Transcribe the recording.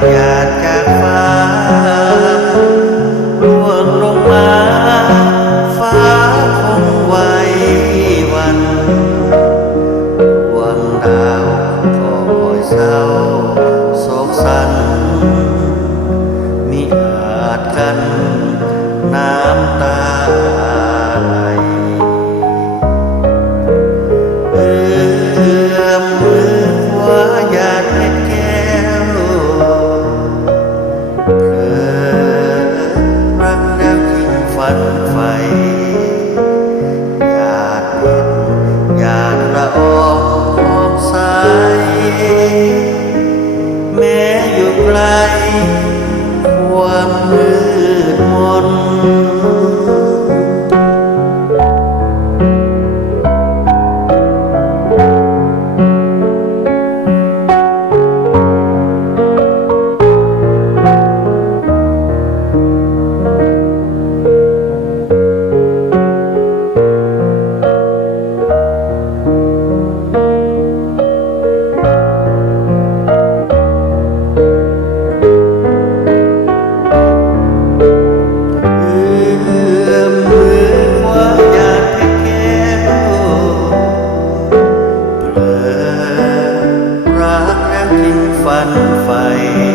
หยาดจากฟ้าร่วงลงมาฟ้าคงไว้วันวังดาวก็คอยเศร้าโศกสันมิอาจกันน้ำตาไหลเอื้อมมือคว้าหยาดเพชรแก้วเผลอรักแล้วทิ้งฝันใฝ่หยาดเพชรหยาดละอองของใสแม้อยู่ไกลความมืดมนฝันใฝ่